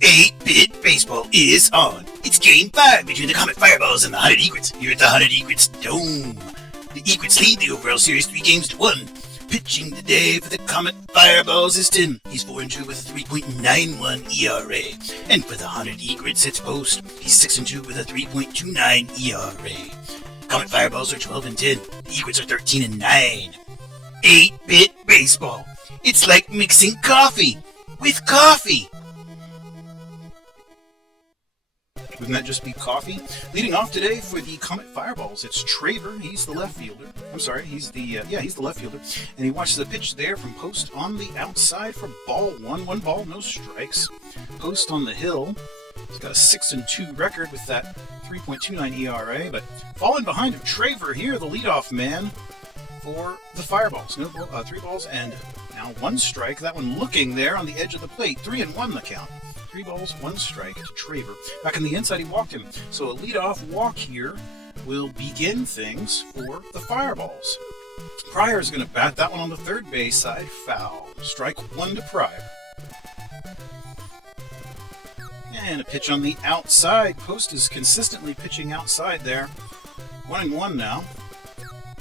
8-Bit Baseball is on. It's Game 5 between the Comet Fireballs and the Haunted Egrets here at the Haunted Egrets Dome. The Egrets lead the overall series 3-1. Pitching today for the Comet Fireballs is Dinn. He's 4-2 with a 3.91 ERA. And for the Haunted Egrets, it's Post. He's 6-2 with a 3.29 ERA. Comet Fireballs are 12-10. The Egrets are 13-9. 8-Bit Baseball. It's like mixing coffee with coffee. Wouldn't that just be coffee? Leading off today for the Comet Fireballs, it's Traver. He's the left fielder. I'm sorry, he's the left fielder. And he watches the pitch there from Post on the outside for ball one. 1 ball, no strikes. Post on the hill. He's got a 6-2 record with that 3.29 ERA. But falling behind him, Traver here, the leadoff man for the Fireballs. 3 balls and now 1 strike. That one looking there on the edge of the plate. 3-1 the count. 3 balls, 1 strike to Traver. Back on the inside, he walked him. So a leadoff walk here will begin things for the Fireballs. Pryor is going to bat that one on the third base side. Foul. Strike 1 to Pryor. And a pitch on the outside. Post is consistently pitching outside there. 1-1 now.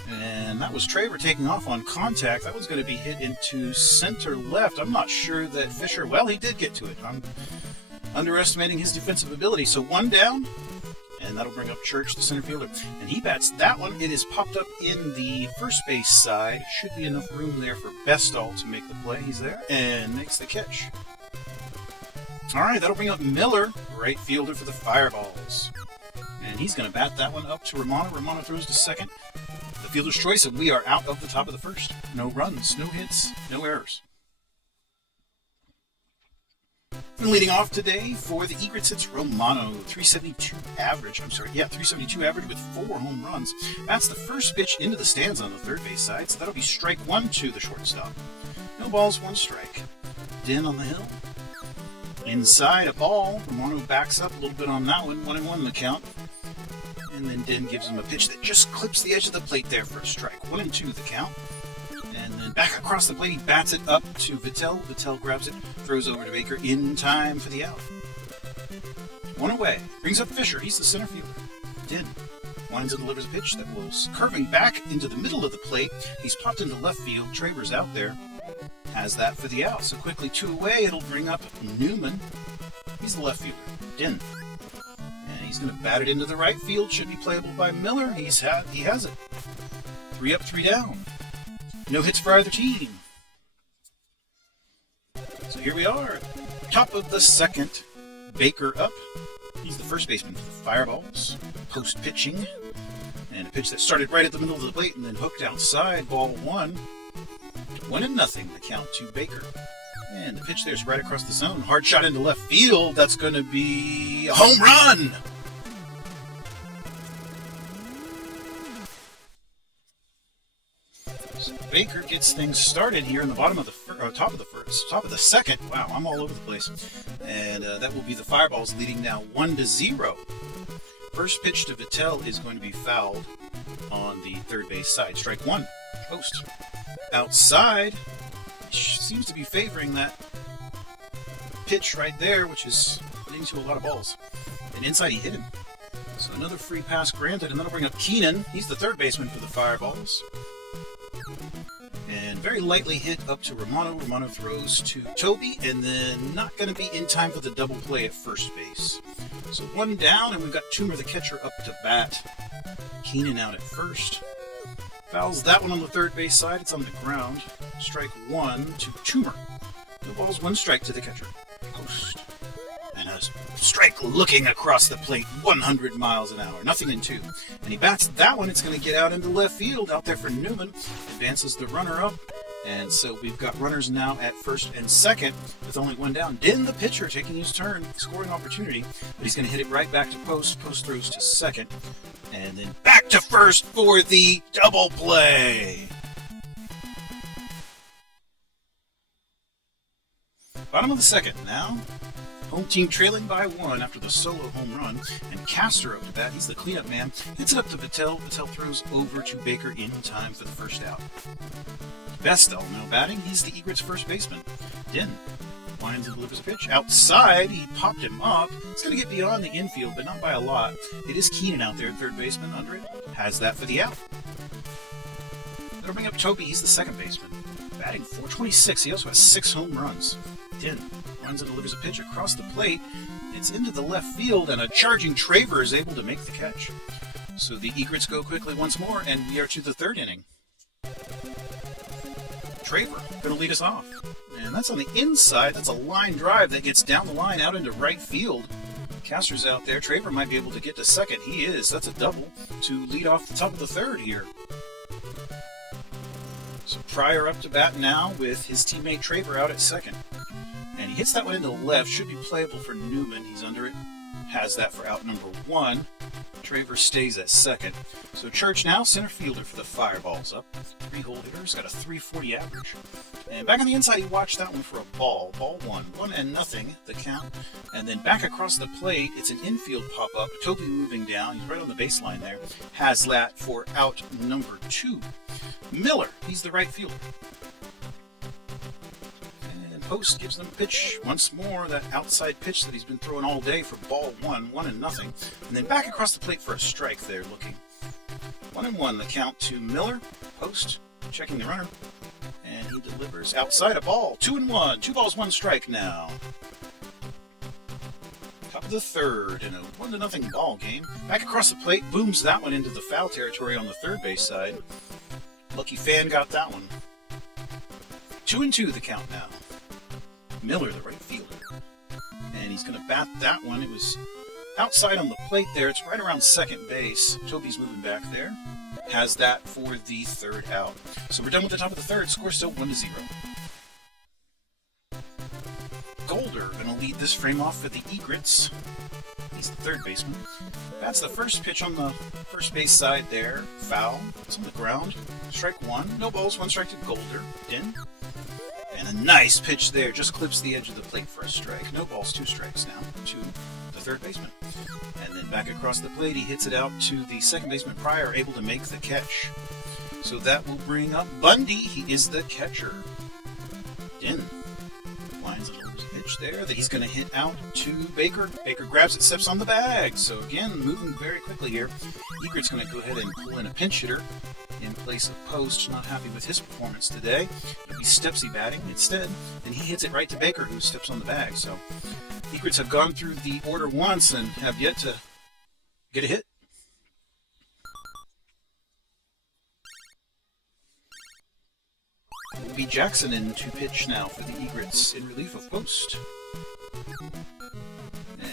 And that was Traver taking off on contact. That was going to be hit into center left. I'm not sure that Fisher, well, he did get to it. I'm underestimating his defensive ability. So 1 down, and that'll bring up Church, the center fielder. And he bats that one. It is popped up in the first base side. Should be enough room there for Bestall to make the play. He's there and makes the catch. All right, that'll bring up Miller, right fielder for the Fireballs. And he's going to bat that one up to Romano. Romano throws to second. The fielder's choice, and we are out of the top of the first. No runs, no hits, no errors. And leading off today for the Egrets, it's Romano. 372 average. 372 average with 4 home runs. That's the first pitch into the stands on the third base side, so that'll be strike 1 to the shortstop. No balls, 1 strike. Dinn on the hill. Inside a ball. Romano backs up a little bit on that one. 1-1 the count. And then Dinn gives him a pitch that just clips the edge of the plate there for a strike. 1-2 the count. And then back across the plate, he bats it up to Vittel. Vittel grabs it, throws over to Baker in time for the out. 1 away. Brings up Fisher. He's the center fielder. Dinn winds and delivers a pitch that will curving back into the middle of the plate. He's popped into left field. Traver's out there. Has that for the out. So quickly 2 away. It'll bring up Newman. He's the left fielder. Dinn. He's going to bat it into the right field. Should be playable by Miller. He has it. 3 up, 3 down. No hits for either team. So here we are. Top of the second. Baker up. He's the first baseman for the Fireballs. Post pitching. And a pitch that started right at the middle of the plate and then hooked outside. Ball 1. 1-0 the count to Baker. And the pitch there's right across the zone. Hard shot into left field. That's going to be a home run. So Baker gets things started here in the bottom of the top of the second. Wow, I'm all over the place. And that will be the Fireballs leading now 1-0. First pitch to Vittel is going to be fouled on the third base side. Strike 1. Post. Outside. Seems to be favoring that pitch right there, which is leading to a lot of balls. And inside he hit him. So another free pass granted, and that'll bring up Keenan. He's the third baseman for the Fireballs. And very lightly hit up to Romano. Romano throws to Toby, and then not going to be in time for the double play at first base. So 1 down, and we've got Toomer, the catcher, up to bat. Keenan out at first. Fouls that one on the third base side. It's on the ground. Strike 1 to Toomer. No balls, 1 strike to the catcher. Post. And a strike looking across the plate, 100 miles an hour. Nothing in 2. And he bats that one. It's going to get out into left field. Out there for Newman. Advances the runner up. And so we've got runners now at first and second with only 1 down. Dinn, the pitcher, taking his turn. Scoring opportunity. But he's going to hit it right back to Post. Post throws to second. And then back to first for the double play. Bottom of the second now. Home team trailing by 1 after the solo home run, and Castor up to bat. He's the cleanup man. Hits it up to Vittel. Vittel throws over to Baker in time for the first out. Vestel now batting. He's the Egrets' first baseman. Dinn lines and delivers a pitch. Outside, he popped him up. It's going to get beyond the infield, but not by a lot. It is Keenan out there, third baseman, under it. Has that for the out. That'll bring up Toby. He's the second baseman. Batting .426. He also has 6 home runs. Dinn runs and delivers a pitch across the plate. It's into the left field, and a charging Traver is able to make the catch. So the Egrets go quickly once more, and we are to the third inning. Traver going to lead us off. And that's on the inside. That's a line drive that gets down the line out into right field. Castor's out there. Traver might be able to get to second. He is. That's a double to lead off the top of the third here. So Pryor up to bat now with his teammate Traver out at second. And he hits that one into the left. Should be playable for Newman. He's under it. Has that for out number 1. Traver stays at second. So Church now center fielder for the Fireballs. Up 3-hole hitters. Got a .340 average. And back on the inside, he watched that one for a ball. Ball 1. 1-0 the count. And then back across the plate, it's an infield pop-up. Toby moving down. He's right on the baseline there. Has that for out number 2. Miller, he's the right fielder. And Post gives them a pitch once more. That outside pitch that he's been throwing all day for ball 1. 1-0. And then back across the plate for a strike there looking. 1-1 the count to Miller. Post checking the runner. And he delivers outside a ball. 2-1. 2 balls, 1 strike now. Top of the third in a 1-0 ball game. Back across the plate. Booms that one into the foul territory on the third base side. Lucky fan got that one. 2-2 the count now. Miller, the right fielder. And he's going to bat that one. It was outside on the plate there. It's right around second base. Toby's moving back there. Has that for the third out. So we're done with the top of the third. Score still 1-0. Golder going to lead this frame off for the Egrets. He's the third baseman. That's the first pitch on the first base side there. Foul. It's on the ground. Strike 1. No balls. 1 strike to Golder. Dinn. And a nice pitch there. Just clips the edge of the plate for a strike. No balls. 2 strikes now to the third baseman. And then back across the plate, he hits it out to the second baseman Pryor, able to make the catch. So that will bring up Bundy. He is the catcher. Dinn lines a little pitch there that he's going to hit out to Baker. Baker grabs it, steps on the bag. So again, moving very quickly here. Egret's going to go ahead and pull in a pinch hitter in place of Post. Not happy with his performance today. It'll be Stepsy batting instead. And he hits it right to Baker, who steps on the bag. So Egrets have gone through the order once and have yet to get a hit. It will be Jackson in to pitch now for the Egrets in relief of Post.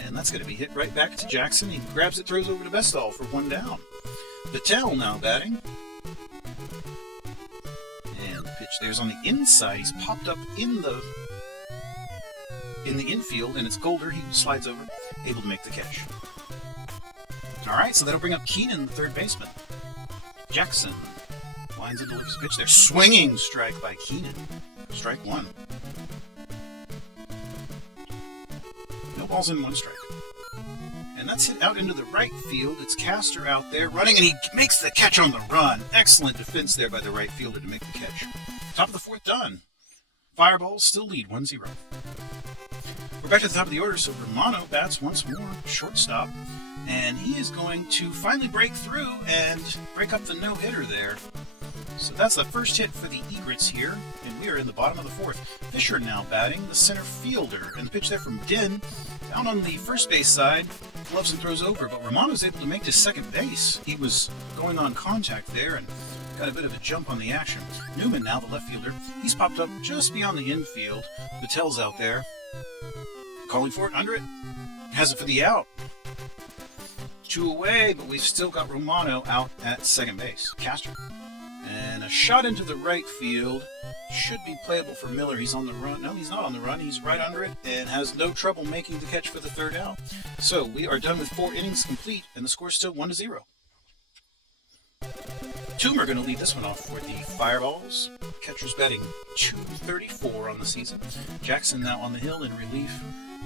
And that's going to be hit right back to Jackson. He grabs it, throws over to Vestal for 1 down. Vittel now batting. And the pitch there's on the inside. He's popped up in the infield, and it's Golder. He slides over, able to make the catch. All right, so that'll bring up Keenan, the third baseman. Jackson lines and delivers a pitch there. Swinging strike by Keenan. Strike 1. No balls in 1 strike. And that's hit out into the right field. It's Castor out there running, and he makes the catch on the run. Excellent defense there by the right fielder to make the catch. Top of the fourth done. Fireballs still lead 1-0. We're back to the top of the order, so Romano bats once more, shortstop, and he is going to finally break through and break up the no-hitter there. So that's the first hit for the Egrets here, and we are in the bottom of the fourth. Fisher now batting, the center fielder, and the pitch there from Dinn, down on the first base side, gloves and throws over, but Romano's able to make to second base. He was going on contact there and got a bit of a jump on the action. Newman now, the left fielder, he's popped up just beyond the infield. Vittel's out there, calling for it, under it, has it for the out. 2 away, but we've still got Romano out at second base. Castor. And a shot into the right field. Should be playable for Miller. He's on the run. No, he's not on the run. He's right under it and has no trouble making the catch for the third out. So we are done with 4 innings complete, and the score's still 1-0. Toomer going to lead this one off for the Fireballs. Catcher's batting .234 on the season. Jackson now on the hill in relief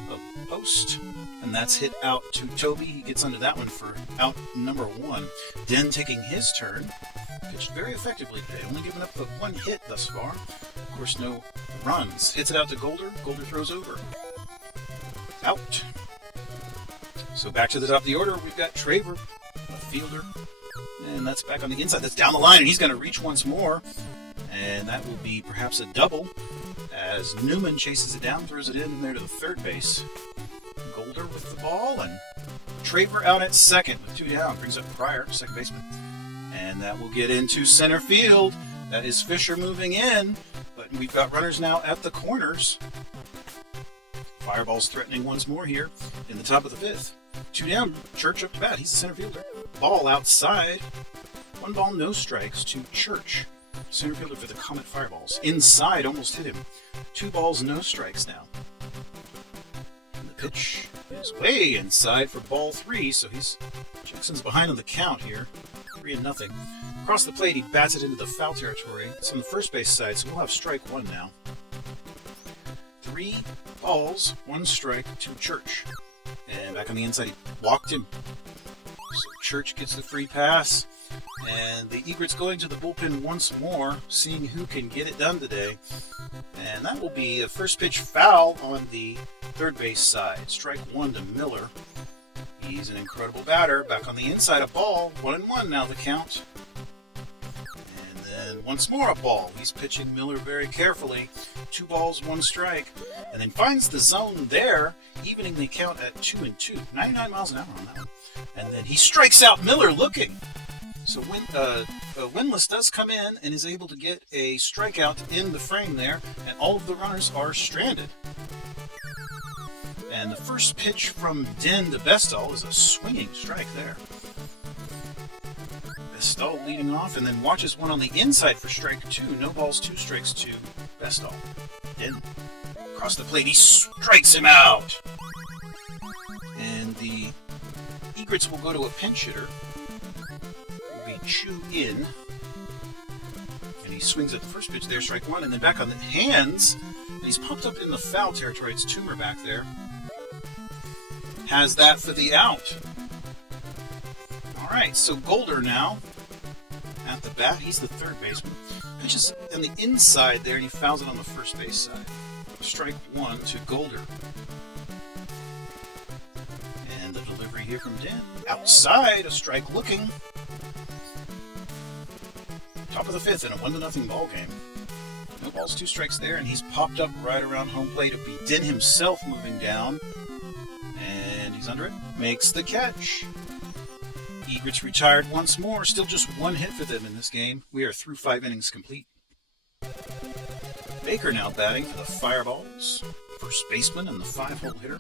a post, and that's hit out to Toby. He gets under that one for out number 1. Dinn taking his turn. Pitched very effectively today, only giving up the 1 hit thus far. Of course, no runs. Hits it out to Golder. Golder throws over. Out. So back to the top of the order, we've got Traver, a fielder, and that's back on the inside. That's down the line, and he's going to reach once more, and that will be perhaps a double as Newman chases it down, throws it in there to the third base. Golder with the ball, and Traver out at second with 2 down, brings up Pryor, second baseman, and that will get into center field. That is Fisher moving in, but we've got runners now at the corners. Fireballs threatening once more here in the top of the 5th. 2 down, Church up to bat. He's the center fielder. Ball outside. 1 ball, no strikes to Church. Center fielder for the Comet Fireballs. Inside, almost hit him. 2 balls, no strikes now. And the pitch is way inside for ball 3, so Jackson's behind on the count here. 3-0. Across the plate, he bats it into the foul territory. It's on the first base side, so we'll have strike 1 now. 3 balls, 1 strike to Church. And back on the inside, he walked him. So Church gets the free pass. And the Egrets going to the bullpen once more, seeing who can get it done today. And that will be a first pitch foul on the third base side. Strike 1 to Miller. He's an incredible batter. Back on the inside, a ball. 1-1 now the count. And then once more a ball. He's pitching Miller very carefully. 2 balls, 1 strike. And then finds the zone there, evening the count at 2-2. 99 miles an hour on that one. And then he strikes out Miller looking. So Winless does come in and is able to get a strikeout in the frame there, and all of the runners are stranded. And the first pitch from Dinn to Bestall is a swinging strike there. Bestall leading off, and then watches one on the inside for strike 2. No balls, 2 strikes to Bestall. Dinn across the plate, he strikes him out. And the Egrets will go to a pinch hitter. Chew in, and he swings at the first pitch there, strike 1, and then back on the hands, and he's pumped up in the foul territory. It's Toomer back there. Has that for the out. Alright, so Golder now at the bat. He's the third baseman. Pitches on the inside there, and he fouls it on the first base side. Strike 1 to Golder. And the delivery here from Dinn. Outside, a strike looking. Top of the 5th in a 1-0 ball game. No balls, 2 strikes there, and he's popped up right around home plate. It'll be Dinn himself moving down, and he's under it. Makes the catch. Egrets retired once more. Still just 1 hit for them in this game. We are through 5 innings complete. Baker now batting for the Fireballs. First baseman and the 5-hole hitter.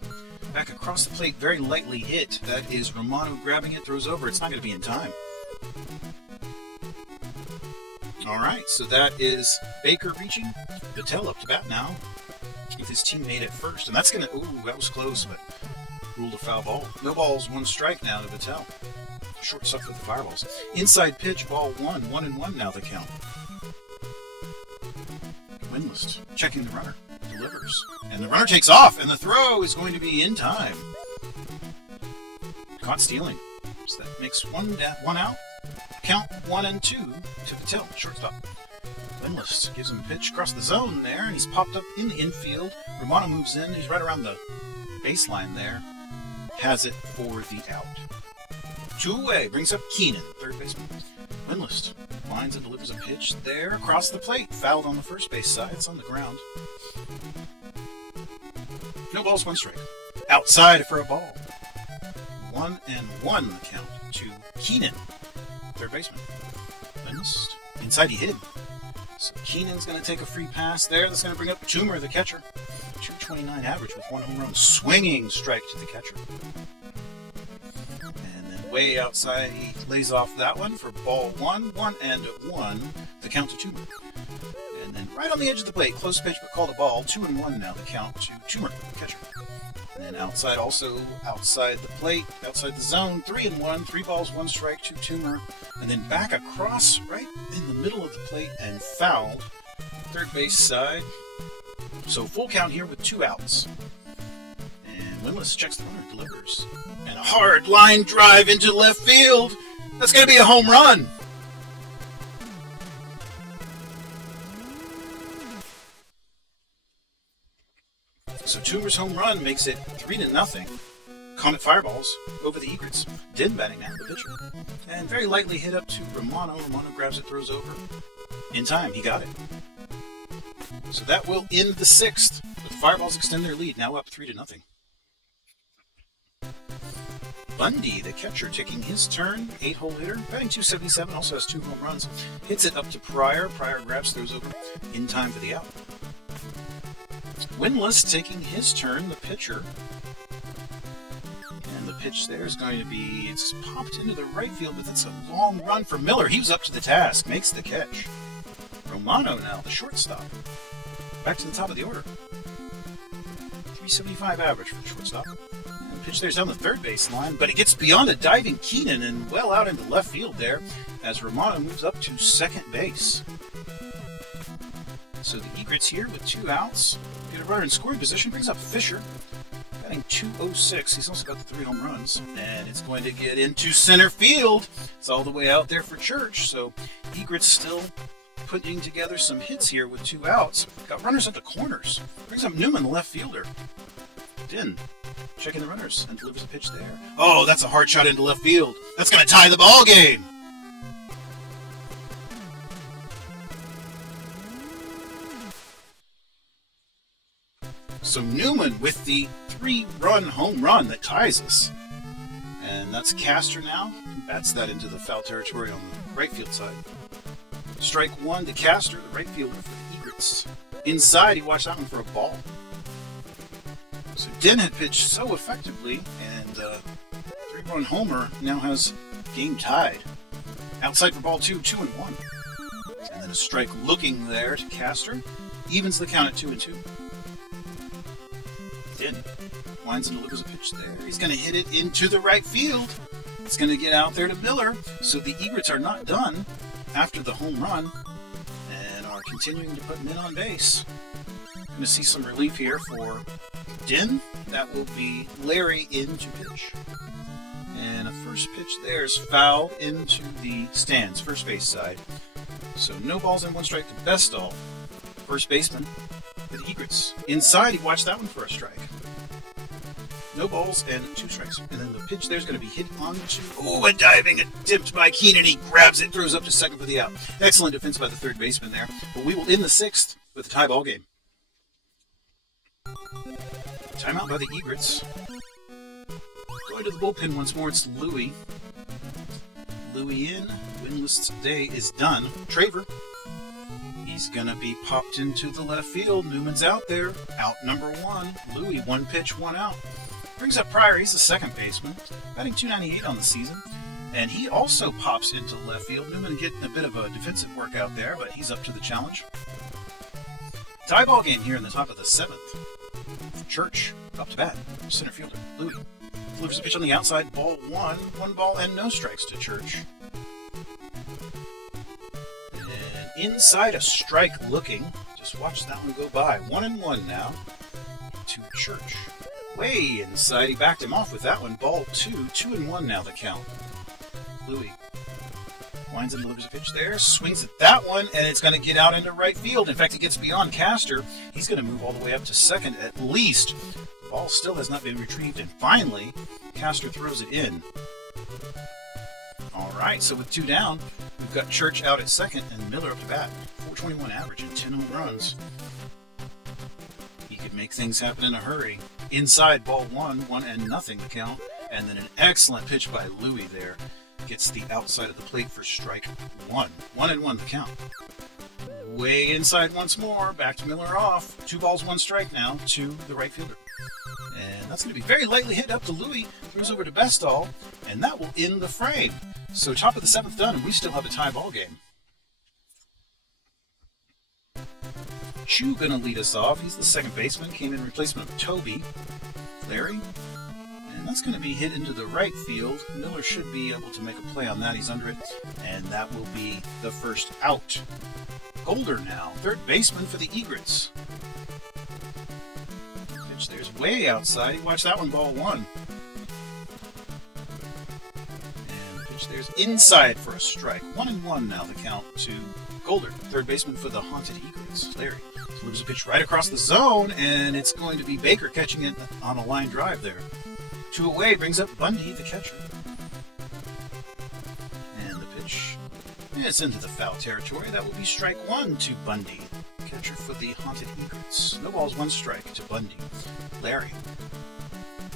Back across the plate, very lightly hit. That is Romano grabbing it, throws over. It's not going to be in time. Alright, so that is Baker reaching. Patel up to bat now with his teammate at first. And that's going to... Ooh, that was close, but ruled a foul ball. No balls, 1 strike now to Patel. Shortstop for the Fireballs. Inside pitch, ball 1. 1-1 now the count. Winless checking the runner. Delivers. And the runner takes off, and the throw is going to be in time. Caught stealing. So that makes 1 out. Count 1-2 to Patel, shortstop. Winless gives him a pitch across the zone there, and he's popped up in the infield. Romano moves in. He's right around the baseline there. Has it for the out. 2 away. Brings up Keenan, third baseman. Winless lines and delivers a pitch there across the plate. Fouled on the first base side. It's on the ground. No balls, 1 strike. Outside for a ball. 1-1 the count to Keenan, third baseman. Winless inside, he hit him. So Keenan's going to take a free pass there. That's going to bring up Toomer, the catcher. 229 average with 1 home run. Swinging strike to the catcher. And then way outside, he lays off that one for ball 1. 1-1. The count to Toomer. And then right on the edge of the plate, close pitch but called a ball. 2-1 now the count to Toomer, the catcher. And then outside, also outside the plate, outside the zone, 3-1, 3 balls, 1 strike to Toomer. And then back across right in the middle of the plate and fouled. Third base side. So full count here with 2 outs. Winless checks the runner, delivers. And a hard line drive into left field. That's going to be a home run. So Toomer's home run makes it 3-0. Comet Fireballs over the Egrets. Dinn batting now, the pitcher. And very lightly hit up to Romano. Romano grabs it, throws over. In time, he got it. So that will end the 6th. The Fireballs extend their lead, now up 3-0. Bundy, the catcher, taking his turn. 8-hole hitter, batting .277, also has 2 home runs. Hits it up to Pryor. Pryor grabs, throws over. In time for the out. Winless taking his turn, the pitcher. And the pitch there is going to be, it's popped into the right field, but it's a long run for Miller. He was up to the task, makes the catch. Romano now, the shortstop. Back to the top of the order. 375 average for the shortstop. And the pitch there's down the third base line, but it gets beyond a diving Keenan and well out into left field there as Romano moves up to second base. So the Egrets here with 2 outs. Get a runner in scoring position, brings up Fisher. Batting .206. He's also got the 3 home runs. And it's going to get into center field. It's all the way out there for Church. So Egrets still putting together some hits here with 2 outs. Got runners at the corners. Brings up Newman, the left fielder. Dinn checking the runners and delivers a pitch there. Oh, that's a hard shot into left field. That's going to tie the ball game. So Newman with the 3-run home run that ties us. And that's Castor now. Bats that into the foul territory on the right field side. Strike 1 to Castor, the right fielder for the Egrets. Inside, he watched that one for a ball. So Dinn had pitched so effectively, and 3-run homer now has game tied. Outside for ball 2, 2-1. And then a strike looking there to Castor. Evens the count at 2-2. Dinn winds and delivers a pitch there. He's going to hit it into the right field. It's going to get out there to Miller. So the Egrets are not done after the home run and are continuing to put men on base. Going to see some relief here for Dinn. That will be Larry in to pitch. And a first pitch there is fouled into the stands, first base side. So no balls and 1 strike to Bestall, first baseman for the Egrets. Inside, he watched that one for a strike. No balls and 2 strikes. And then the pitch there's going to be hit onto... Oh, a diving attempt by Keenan. He grabs it, throws up to second for the out. Excellent defense by the third baseman there. But we will end the 6th with a tie ball game. Timeout by the Egrets. Going to the bullpen once more, it's Louie. Louie in. Winless today is done. Traver. He's going to be popped into the left field. Newman's out there. Out number 1. Louie, 1 pitch, 1 out. Brings up Pryor. He's the second baseman. Batting .298 on the season. And he also pops into left field. Newman getting a bit of a defensive work out there, but he's up to the challenge. Tie ball game here in the top of the 7th. Church up to bat. Center fielder, Louie. Delivers a pitch on the outside. Ball 1. 1 ball and no strikes to Church. Inside, a strike looking. Just watch that one go by. 1-1 now to Church. Way inside, he backed him off with that one. Ball 2. 2-1 now the count. Louie winds and delivers a pitch there. Swings at that one, and it's going to get out into right field. In fact, it gets beyond Castor. He's going to move all the way up to second at least. The ball still has not been retrieved, and finally, Castor throws it in. All right, so with 2 down, we've got Church out at second and Miller up to bat. .421 average and 10 home runs. He could make things happen in a hurry. Inside, ball 1, 1-0 the count. And then an excellent pitch by Louie there. Gets the outside of the plate for strike 1. 1-1 the count. Way inside once more. Back to Miller off. 2 balls, 1 strike now to the right fielder. And that's going to be very lightly hit up to Louie. Throws over to Bestall. And that will end the frame. So top of the 7th done, and we still have a tie ball game. Chu going to lead us off. He's the second baseman. Came in replacement of Toby. Larry. And that's going to be hit into the right field. Miller should be able to make a play on that. He's under it. And that will be the first out. Golder now, third baseman for the Egrets. Pitch there's way outside. Watch that one, ball 1. And the pitch there's inside for a strike. 1-1 now the count to Golder, third baseman for the haunted Egrets. Larry delivers a pitch right across the zone, and it's going to be Baker catching it on a line drive there. 2 away brings up Bundy, the catcher. And the pitch is into the foul territory. That will be strike 1 to Bundy, catcher for the haunted Egrets. No balls, 1 strike to Bundy. Larry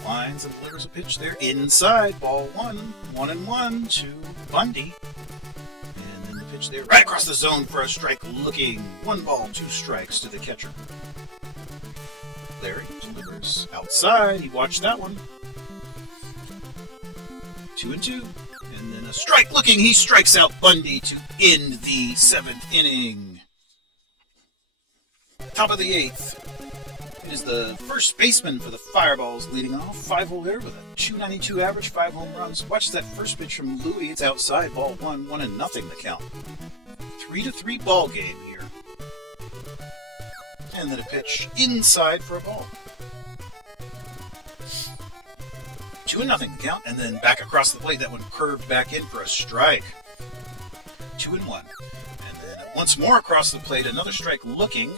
lines and delivers a pitch there inside. Ball 1, 1-1 to Bundy. And then the pitch there right across the zone for a strike looking. 1 ball, 2 strikes to the catcher. Larry delivers outside. He watched that one. 2-2. And then a strike looking. He strikes out Bundy to end the 7th inning. Top of the 8th. It is the first baseman for the Fireballs leading off. 5-hole hitter with a .292 average, 5 home runs. Watch that first pitch from Louis. It's outside. Ball 1, 1-0 the count. 3-3 ball game here. And then a pitch inside for a ball. 2-0 the count, and then back across the plate. That one curved back in for a strike. 2-1. And then once more across the plate, another strike looking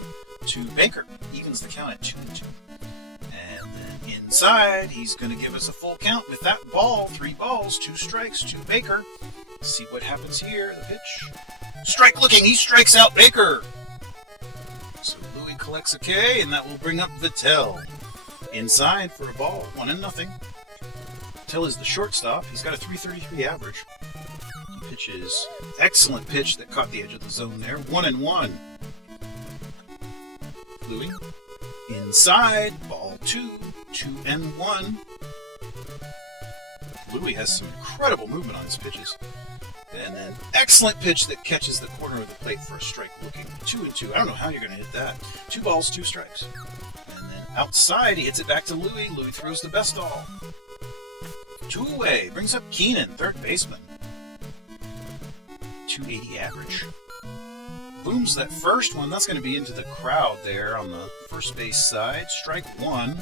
to Baker. Evens the count at 2-2. And then inside, he's going to give us a full count with that ball. 3 balls, 2 strikes to Baker. Let's see what happens here. The pitch. Strike looking. He strikes out Baker. So Louis collects a K, and that will bring up Vittel. Inside for a ball. 1-0. Vittel is the shortstop. He's got a .333 average. He pitches excellent pitch that caught the edge of the zone there. 1-1. Louis inside, ball 2, 2-1. Louis has some incredible movement on his pitches. And then excellent pitch that catches the corner of the plate for a strike looking. 2-2. I don't know how you're going to hit that. 2 balls, 2 strikes. And then outside, he hits it back to Louis. Louis throws the best ball. 2 away. Brings up Keenan, third baseman. .280 average. Booms that first one. That's going to be into the crowd there on the first base side. Strike 1.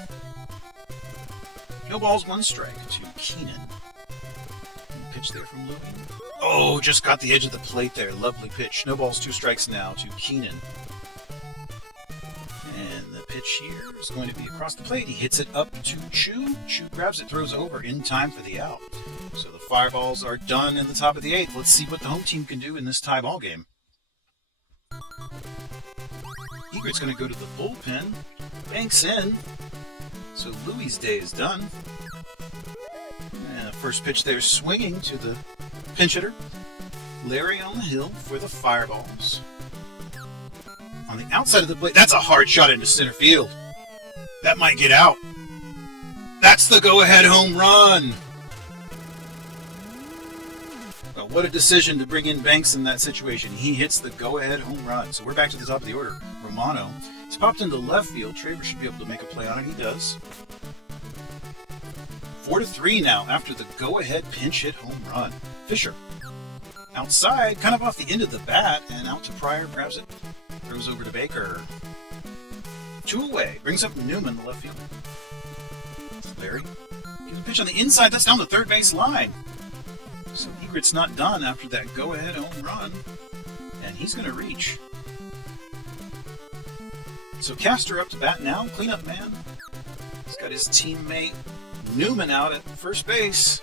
No balls, 1 strike to Keenan. Pitch there from Louis. Oh, just got the edge of the plate there. Lovely pitch. No balls, 2 strikes now to Keenan. And the pitch here is going to be across the plate. He hits it up to Chu. Chu grabs it, throws over in time for the out. So the Fireballs are done in the top of the 8th. Let's see what the home team can do in this tie ball game. Egrets going to go to the bullpen. Banks in. So Louis' day is done. And the first pitch there swinging to the pinch hitter. Larry on the hill for the Fireballs. On the outside of the plate, that's a hard shot into center field. That might get out. That's the go-ahead home run. Well, what a decision to bring in Banks in that situation. He hits the go-ahead home run. So we're back to the top of the order. Romano. It's popped into left field. Travers should be able to make a play on it. He does. 4-3 now after the go-ahead pinch hit home run. Fisher. Outside, kind of off the end of the bat, and out to Pryor. Grabs it. Throws over to Baker. 2 away. Brings up Newman, the left fielder. Larry. Gives a pitch on the inside. That's down the third base line. So Egrets not done after that go-ahead home run. And he's going to reach. So Castor up to bat now. Cleanup man. He's got his teammate Newman out at first base.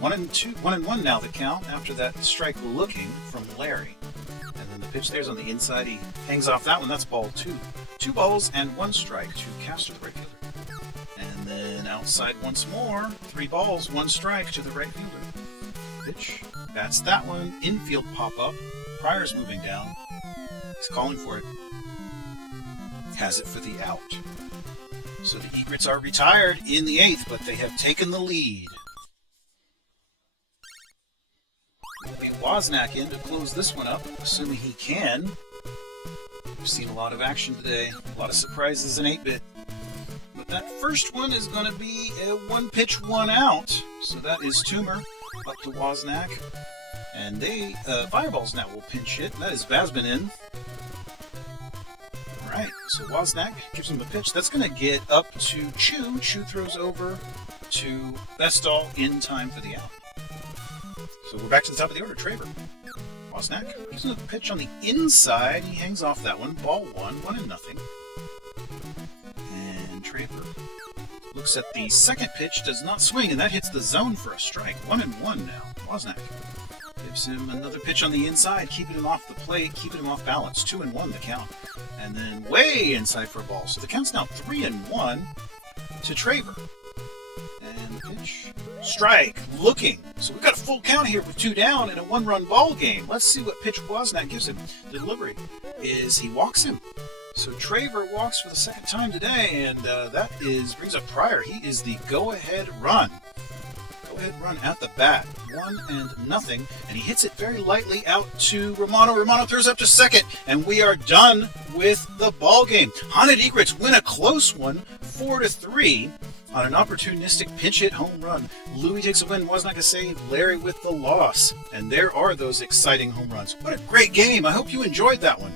1-1 now the count after that strike looking from Larry. And then the pitch there's on the inside. He hangs off that one. That's ball 2. 2 balls and 1 strike to Castor, the right fielder. And then outside once more. 3 balls, 1 strike to the right fielder. Pitch. That's that one. Infield pop-up. Pryor's moving down. He's calling for it. Has it for the out. So the Egrets are retired in the 8th, but they have taken the lead. Will be Wozniak in to close this one up, assuming he can. We've seen a lot of action today, a lot of surprises in 8-bit. But that first one is going to be a 1-pitch, 1 out. So that is Toomer up to Wozniak. And they, Fireballs now will pinch hit. That is Basman in. Alright, So Wozniak gives him a pitch. That's going to get up to Chew. Chew throws over to Bestall in time for the out. So we're back to the top of the order. Traver. Wozniak gives him a pitch on the inside. He hangs off that one. Ball 1, 1-0. And Traver looks at the second pitch, does not swing, and that hits the zone for a strike. 1-1 now. Wozniak gives him another pitch on the inside, keeping him off the plate, keeping him off balance. 2-1 the count. And then way inside for a ball. So the count's now 3-1 to Traver. And the pitch. Strike. Looking. So we've got a full count here with 2 down in a 1-run ball game. Let's see what pitch Wozniak gives him. The delivery is he walks him. So Traver walks for the second time today, and that brings up Pryor. He is the go-ahead run. Go-ahead run at the bat. 1-0, and he hits it very lightly out to Romano. Romano throws up to second, and we are done with the ball game. Haunted Egrets win a close one, 4-3. On an opportunistic pinch hit home run. Louis takes a win, Wozniak a save, Larry with the loss. And there are those exciting home runs. What a great game. I hope you enjoyed that one.